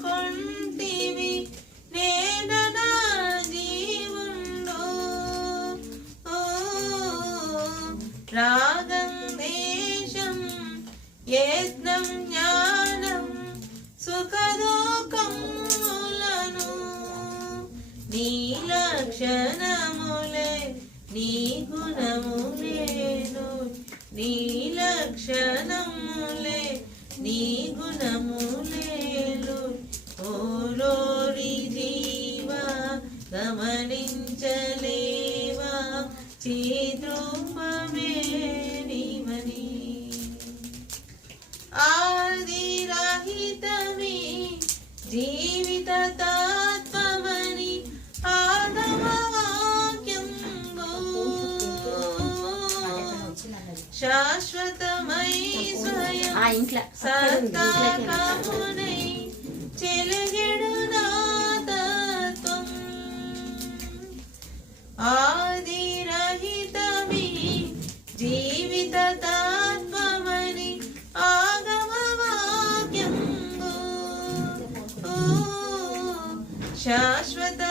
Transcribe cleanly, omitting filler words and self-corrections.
ఎవడనుకొంటివి నేననా జీవుండు రాగం దేశం యజ్ఞం జ్ఞానం సుఖదుఃఖములను నీ లక్షణములే నీ గుణములేను నీ లక్షణములే నీ గుణములేలు ఓరోరి జీవా గమనించలేవా చిద్రూపమే నీవని ఆదిరహితమే జీవిత తత్వమని ఆగమవాక్యంబు శాశ్వతమై స్వయం సత్తాకమునై చెలగెడు నా తత్వం ఆదిరహితమే జీవిత తత్వమని ఆగమవాక్యంబు శాశ్వత